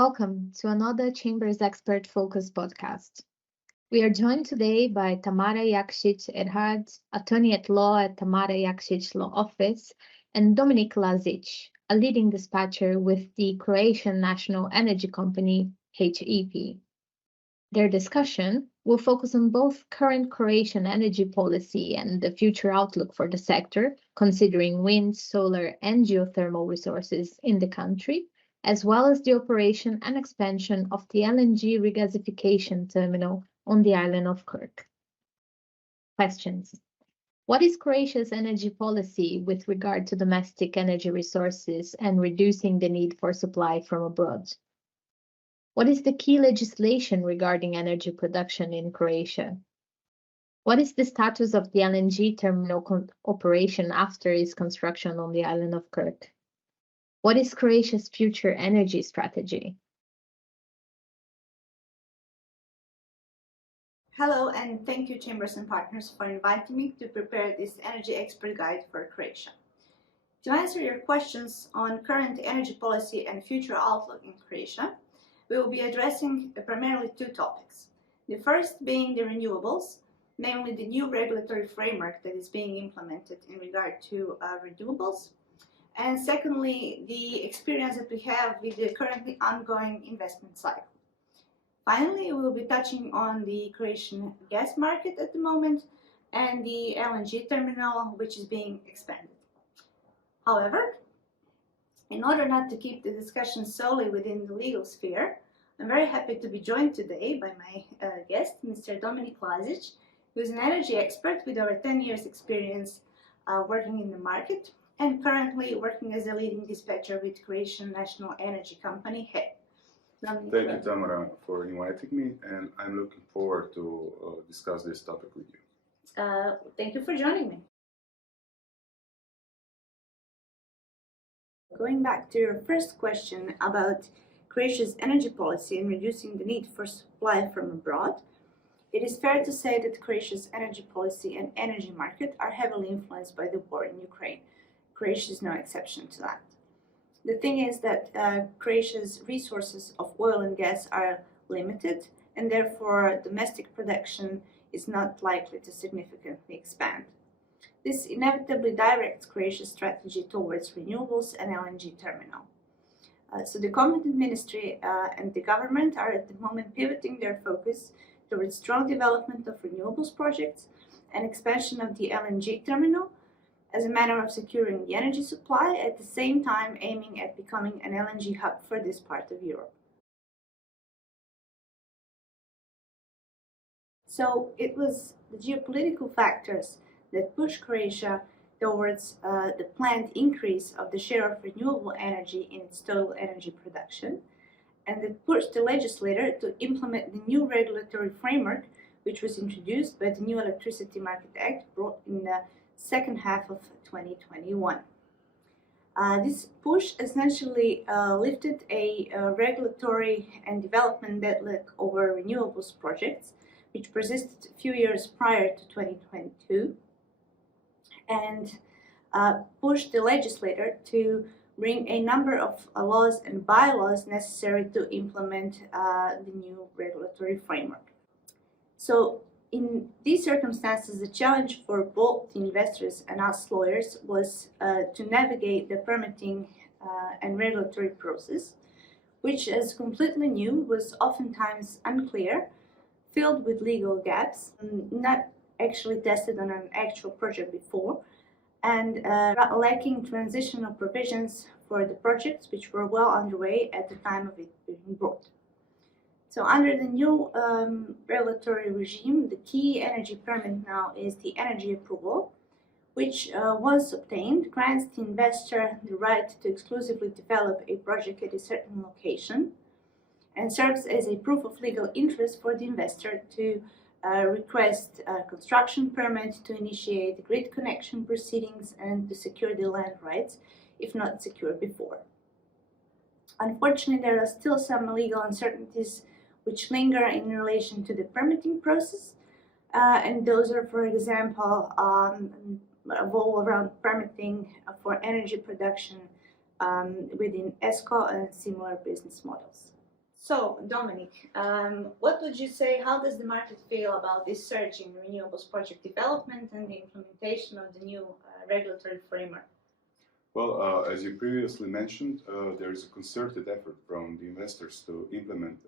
Welcome to another Chambers Expert Focus podcast. We are joined today by Tamara Jakšić Erhardt, attorney at law at Tamara Jakšić Law Office, and Dominik Lazic, a leading dispatcher with the Croatian national energy company HEP. Their discussion will focus on both current Croatian energy policy and the future outlook for the sector, considering wind, solar, and geothermal resources in the country, as well as the operation and expansion of the LNG regasification terminal on the island of Kirk. Questions. What is Croatia's energy policy with regard to domestic energy resources and reducing the need for supply from abroad? What is the key legislation regarding energy production in Croatia? What is the status of the LNG terminal operation after its construction on the island of Kirk? What is Croatia's future energy strategy? Hello, and thank you, Chambers and Partners, for inviting me to prepare this energy expert guide for Croatia. To answer your questions on current energy policy and future outlook in Croatia, we will be addressing primarily two topics. The first being the renewables, namely the new regulatory framework that is being implemented in regard to renewables. And secondly, the experience that we have with the currently ongoing investment cycle. Finally, we will be touching on the Croatian gas market at the moment and the LNG terminal, which is being expanded. However, in order not to keep the discussion solely within the legal sphere, I'm very happy to be joined today by my guest, Mr. Dominik Lazic, who is an energy expert with over 10 years experience working in the market and currently working as a leading dispatcher with Croatian national energy company HEP. Thank you, Tamara, for inviting me, and I'm looking forward to discuss this topic with you. Thank you for joining me. Going back to your first question about Croatia's energy policy and reducing the need for supply from abroad, it is fair to say that Croatia's energy policy and energy market are heavily influenced by the war in Ukraine. Croatia is no exception to that. The thing is that Croatia's resources of oil and gas are limited, and therefore domestic production is not likely to significantly expand. This inevitably directs Croatia's strategy towards renewables and LNG terminal. So the competent ministry and the government are at the moment pivoting their focus towards strong development of renewables projects and expansion of the LNG terminal as a manner of securing the energy supply, at the same time aiming at becoming an LNG hub for this part of Europe. So it was the geopolitical factors that pushed Croatia towards the planned increase of the share of renewable energy in its total energy production, and that pushed the legislator to implement the new regulatory framework, which was introduced by the new Electricity Market Act brought in the second half of 2021. This push essentially lifted a regulatory and development deadlock over renewables projects, which persisted a few years prior to 2022, and pushed the legislator to bring a number of laws and bylaws necessary to implement the new regulatory framework. So in these circumstances, the challenge for both the investors and us lawyers was to navigate the permitting and regulatory process, which, as completely new, was oftentimes unclear, filled with legal gaps, not actually tested on an actual project before, and lacking transitional provisions for the projects which were well underway at the time of it being brought. So under the new regulatory regime, the key energy permit now is the energy approval, which once obtained grants the investor the right to exclusively develop a project at a certain location and serves as a proof of legal interest for the investor to request a construction permit, to initiate grid connection proceedings, and to secure the land rights, if not secured before. Unfortunately, there are still some legal uncertainties which linger in relation to the permitting process, and those are, for example, revolve around permitting for energy production within ESCO and similar business models. So, Dominik, what would you say, how does the market feel about this surge in renewables project development and the implementation of the new regulatory framework? Well, as you previously mentioned, there is a concerted effort from the investors to implement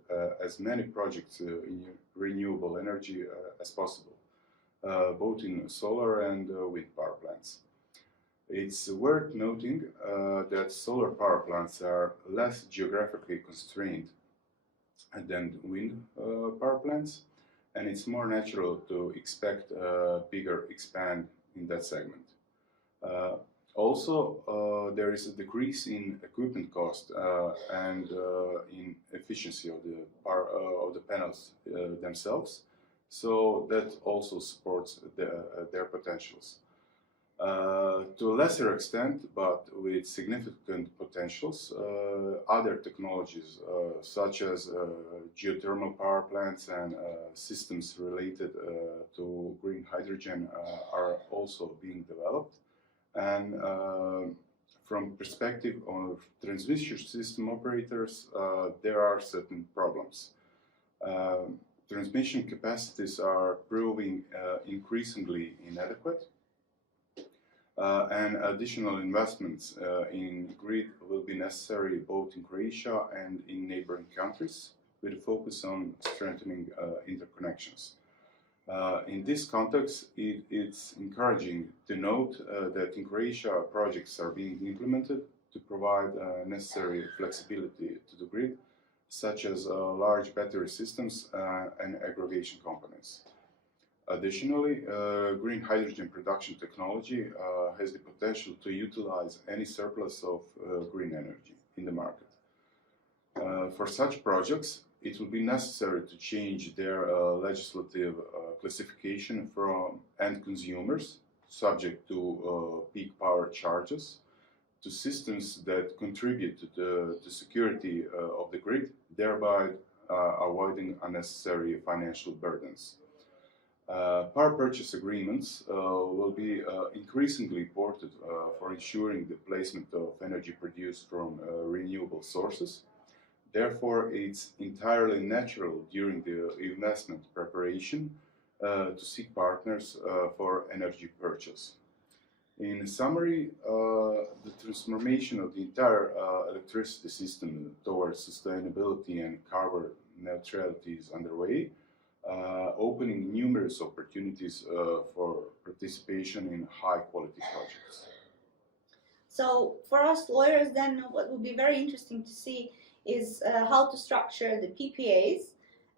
as many projects in renewable energy as possible, both in solar and wind power plants. It's worth noting that solar power plants are less geographically constrained than wind power plants, and it's more natural to expect a bigger expand in that segment. Also, there is a decrease in equipment cost and in efficiency of the panels themselves, so that also supports their potentials. To a lesser extent, but with significant potentials, other technologies such as geothermal power plants and systems related to green hydrogen are also being developed. And from perspective of transmission system operators, there are certain problems. Transmission capacities are proving increasingly inadequate. And additional investments in grid will be necessary both in Croatia and in neighboring countries, with a focus on strengthening interconnections. In this context, it's encouraging to note that in Croatia projects are being implemented to provide necessary flexibility to the grid, such as large battery systems and aggregation components. Additionally, green hydrogen production technology has the potential to utilize any surplus of green energy in the market. For such projects, it will be necessary to change their legislative classification from end consumers, subject to peak power charges, to systems that contribute to the security of the grid, thereby avoiding unnecessary financial burdens. Power purchase agreements will be increasingly important for ensuring the placement of energy produced from renewable sources. Therefore, it's entirely natural during the investment preparation to seek partners for energy purchase. In summary, the transformation of the entire electricity system towards sustainability and carbon neutrality is underway, opening numerous opportunities for participation in high-quality projects. So, for us lawyers, then, what would be very interesting to see is how to structure the PPAs,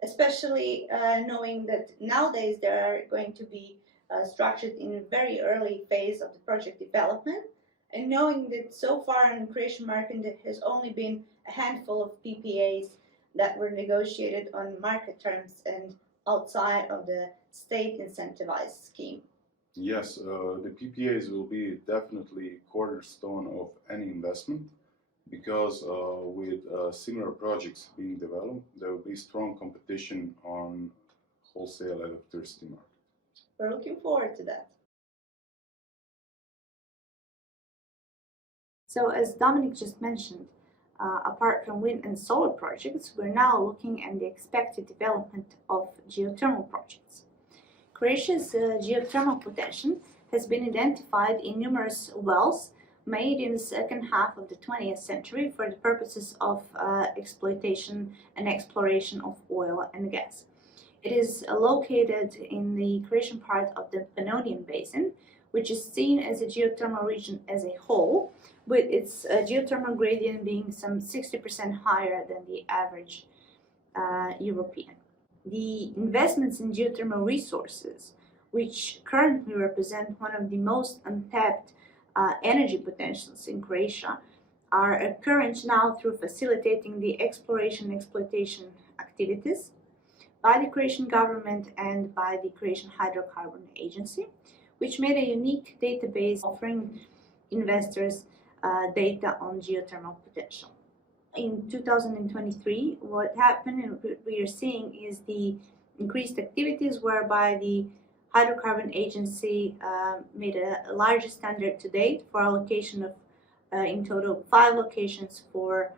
especially knowing that nowadays they are going to be structured in a very early phase of the project development, and knowing that so far in the Croatian market there has only been a handful of PPAs that were negotiated on market terms and outside of the state incentivized scheme. Yes, the PPAs will be definitely cornerstone of any investment, because with similar projects being developed, there will be strong competition on wholesale electricity market. We're looking forward to that. So, as Dominik just mentioned, apart from wind and solar projects, we're now looking at the expected development of geothermal projects. Croatia's geothermal potential has been identified in numerous wells made in the second half of the 20th century for the purposes of exploitation and exploration of oil and gas. It is located in the Croatian part of the Pannonian Basin, which is seen as a geothermal region as a whole, with its geothermal gradient being some 60% higher than the average European. The investments in geothermal resources, which currently represent one of the most untapped energy potentials in Croatia, are occurring now through facilitating the exploration and exploitation activities by the Croatian government and by the Croatian Hydrocarbon Agency, which made a unique database offering investors data on geothermal potential. In 2023, what happened and what we are seeing is the increased activities whereby the Hydrocarbon Agency made a largest standard to date for allocation of in total 5 locations for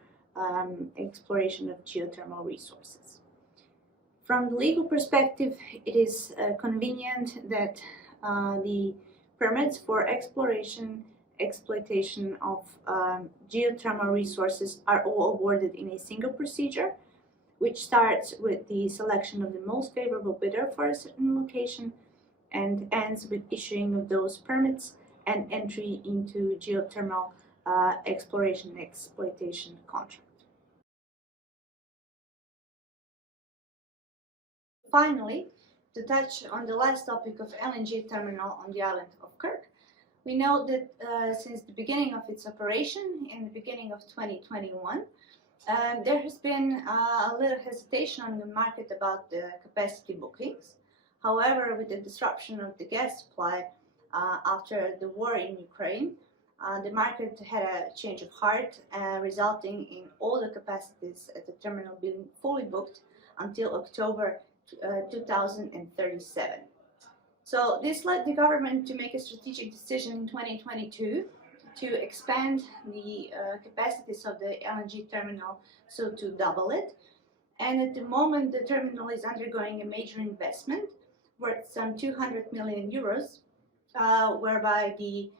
exploration of geothermal resources. From the legal perspective, it is convenient that the permits for exploration, exploitation of geothermal resources are all awarded in a single procedure, which starts with the selection of the most favorable bidder for a certain location and ends with issuing of those permits and entry into geothermal exploration and exploitation contract. Finally, to touch on the last topic of LNG terminal on the island of Kirk, we know that since the beginning of its operation in the beginning of 2021, there has been a little hesitation on the market about the capacity bookings. However, with the disruption of the gas supply after the war in Ukraine, the market had a change of heart, resulting in all the capacities at the terminal being fully booked until October 2037. So this led the government to make a strategic decision in 2022 to expand the capacities of the LNG terminal, so to double it. And at the moment, the terminal is undergoing a major investment worth some 200 million euros, whereby the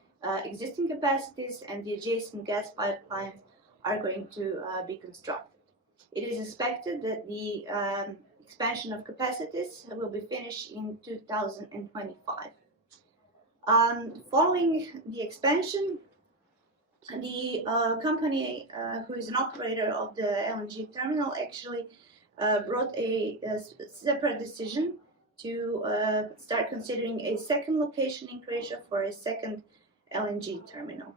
existing capacities and the adjacent gas pipelines are going to be constructed. It is expected that the expansion of capacities will be finished in 2025. Following the expansion, the company who is an operator of the LNG terminal actually brought a separate decision to start considering a second location in Croatia for a second LNG terminal.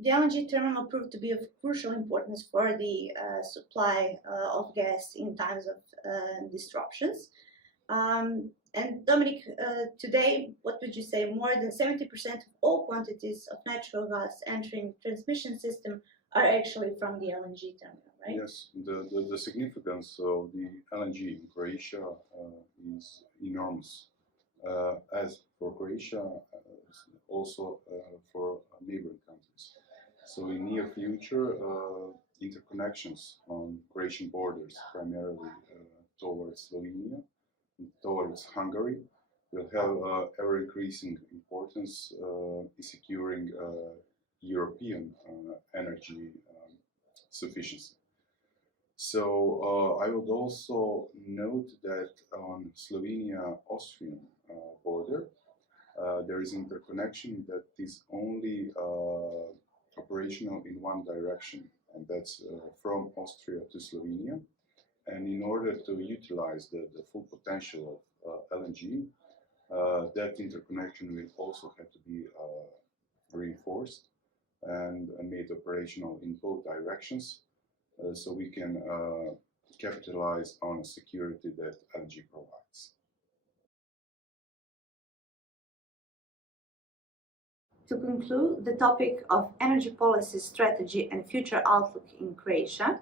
The LNG terminal proved to be of crucial importance for the supply of gas in times of disruptions. And Dominik, today, what would you say, more than 70% of all quantities of natural gas entering the transmission system are actually from the LNG terminal, right? Yes, the significance of the LNG in Croatia is enormous, as for Croatia, also for neighboring countries. So in near future, interconnections on Croatian borders, primarily towards Slovenia, towards Hungary, will have ever-increasing importance in securing European energy sufficiency. So I would also note that on Slovenia-Austrian border, there is interconnection that is only operational in one direction, and that's from Austria to Slovenia. And in order to utilize the full potential of LNG, that interconnection will also have to be reinforced and made operational in both directions, so we can capitalize on the security that LNG provides. To conclude the topic of energy policy, strategy and future outlook in Croatia,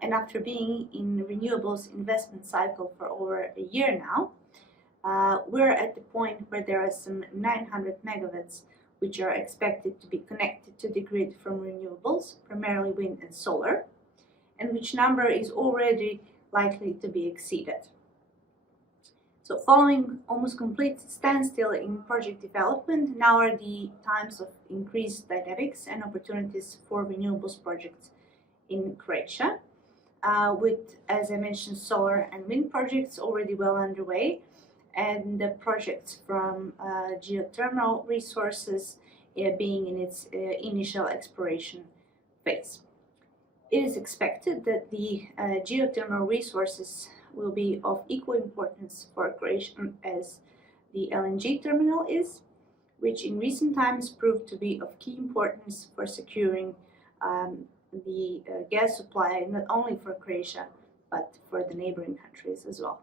and after being in renewables investment cycle for over a year now, we're at the point where there are some 900 megawatts which are expected to be connected to the grid from renewables, primarily wind and solar, and which number is already likely to be exceeded. So following almost complete standstill in project development, now are the times of increased dynamics and opportunities for renewables projects in Croatia, with, as I mentioned, solar and wind projects already well underway, and the projects from geothermal resources being in its initial exploration phase. It is expected that the geothermal resources will be of equal importance for Croatia as the LNG terminal is, which in recent times proved to be of key importance for securing the gas supply, not only for Croatia, but for the neighboring countries as well.